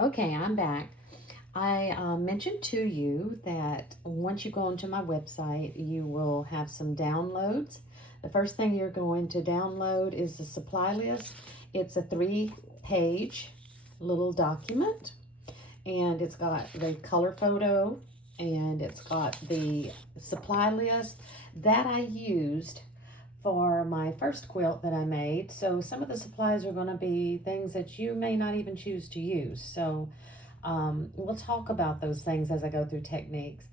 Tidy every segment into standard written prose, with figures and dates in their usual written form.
Okay, I'm back. I mentioned to you that once you go onto my website, you will have some downloads. The first thing you're going to download is the supply list. It's a 3-page little document, and it's got the color photo, and it's got the supply list that I used for my first quilt that I made. So some of the supplies are going to be things that you may not even choose to use. So we'll talk about those things as I go through techniques.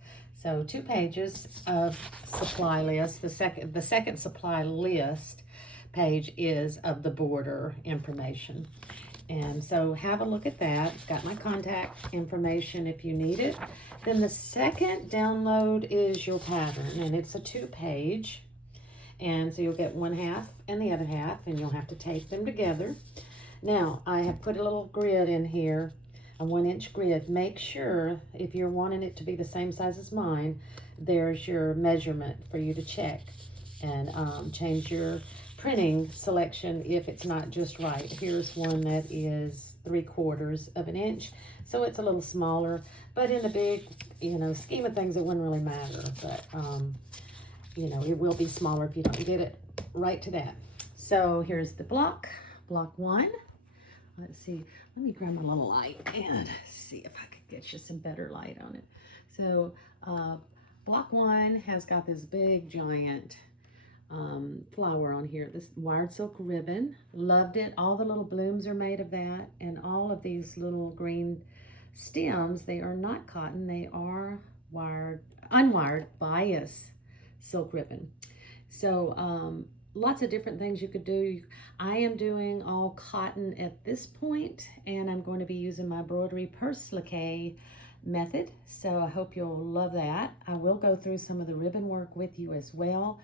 So 2 pages of supply list. The second supply list page is of the border information. And so have a look at that. It's got my contact information if you need it. Then the second download is your pattern, and it's a 2-page. And so you'll get one half and the other half, and you'll have to tape them together. Now, I have put a little grid in here, a 1-inch grid. Make sure, if you're wanting it to be the same size as mine, there's your measurement for you to check and change your printing selection if it's not just right. Here's one that is 3/4 of an inch, so it's a little smaller, but in the big, scheme of things, it wouldn't really matter. But it will be smaller if you don't get it right to that. So here's the block 1. Let's see, let me grab my little light and see if I could get you some better light on it. So block 1 has got this big giant flower on here, this wired silk ribbon. Loved it. All the little blooms are made of that, and all of these little green stems, they are not cotton, they are unwired bias silk ribbon. So lots of different things you could do. I am doing all cotton at this point, and I'm going to be using my embroidery perslique method, so I hope you'll love that. I will go through some of the ribbon work with you as well.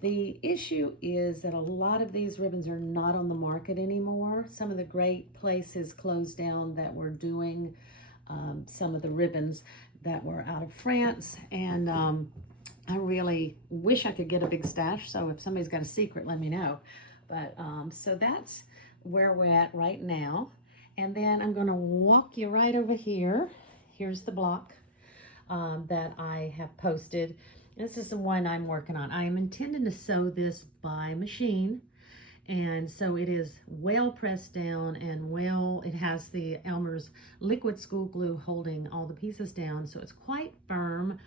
The issue is that a lot of these ribbons are not on the market anymore. Some of the great places closed down that were doing some of the ribbons that were out of France, and I really wish I could get a big stash, so if somebody's got a secret, let me know. But so that's where we're at right now. And then I'm going to walk you right over here. Here's the block that I have posted. This is the one I'm working on. I am intending to sew this by machine, and so it is well pressed down and it has the Elmer's liquid school glue holding all the pieces down, so it's quite firm.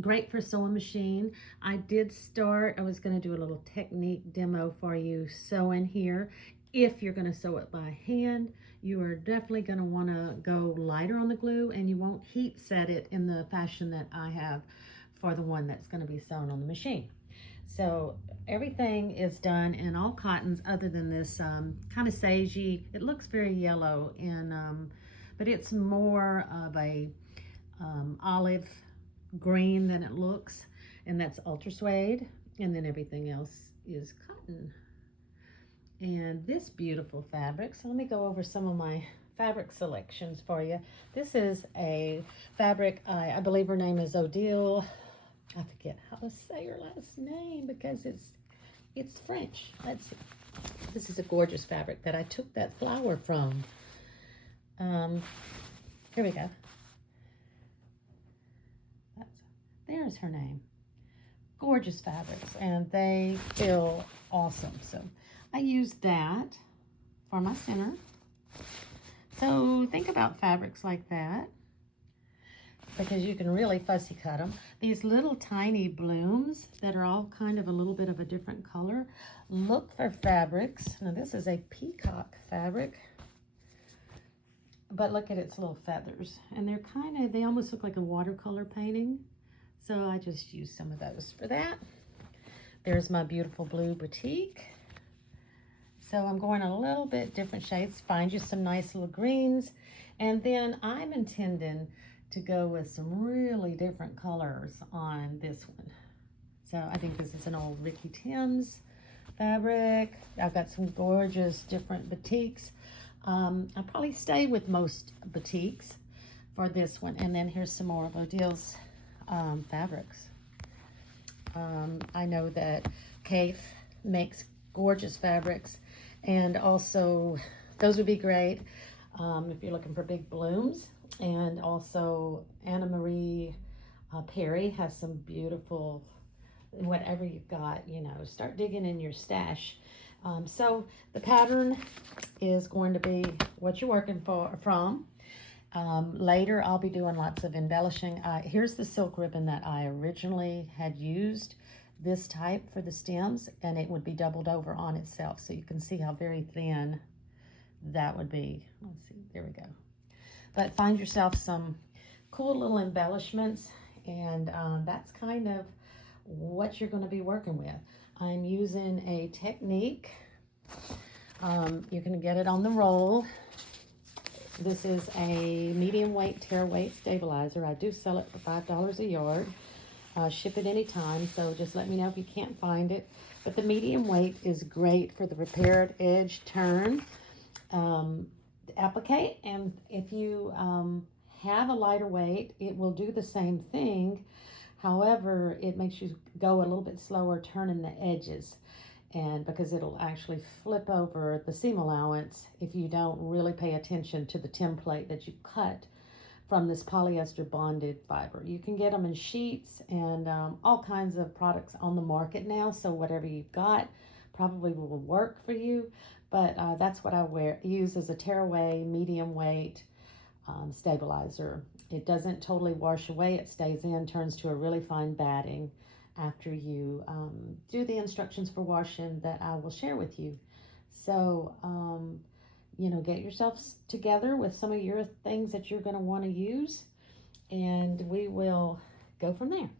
Great for sewing machine. I was going to do a little technique demo for you sewing here. If you're going to sew it by hand, you are definitely going to want to go lighter on the glue, and you won't heat set it in the fashion that I have for the one that's going to be sewn on the machine. So everything is done in all cottons other than this kind of sagey. It looks very yellow, but it's more of a olive green than it looks, and that's ultra suede, and then everything else is cotton. And this beautiful fabric, so let me go over some of my fabric selections for you. This is a fabric, I believe her name is Odile. I forget how to say her last name because it's French. Let's see. This is a gorgeous fabric that I took that flower from. Here we go. There's her name. Gorgeous fabrics, and they feel awesome. So I used that for my center. So think about fabrics like that, because you can really fussy cut them. These little tiny blooms that are all kind of a little bit of a different color. Look for fabrics. Now this is a peacock fabric, but look at its little feathers, and they almost look like a watercolor painting. So I just used some of those for that. There's my beautiful blue batik. So I'm going a little bit different shades. Find you some nice little greens. And then I'm intending to go with some really different colors on this one. So I think this is an old Ricky Timms fabric. I've got some gorgeous different batiks. I'll probably stay with most batiks for this one. And then here's some more of Odile's fabrics. I know that Kate makes gorgeous fabrics, and also those would be great. if you're looking for big blooms. And also Anna Marie Perry has some beautiful, whatever you've got, start digging in your stash. So the pattern is going to be what you're working from. Later, I'll be doing lots of embellishing. Here's the silk ribbon that I originally had used, this type for the stems, and it would be doubled over on itself. So you can see how very thin that would be. Let's see, there we go. But find yourself some cool little embellishments, and that's kind of what you're going to be working with. I'm using a technique. You can get it on the roll. This is a medium weight tear weight stabilizer. I do sell it for $5 a yard. Ship it anytime, so just let me know if you can't find it. But the medium weight is great for the repaired edge turn applique, and if you have a lighter weight, it will do the same thing. However, it makes you go a little bit slower turning the edges, and because it'll actually flip over the seam allowance if you don't really pay attention to the template that you cut from this polyester bonded fiber. You can get them in sheets and all kinds of products on the market now, so whatever you've got probably will work for you. But that's what I use as a tearaway medium weight stabilizer. It doesn't totally wash away, it stays in, turns to a really fine batting after you do the instructions for washing that I will share with you. So, get yourself together with some of your things that you're going to want to use, and we will go from there.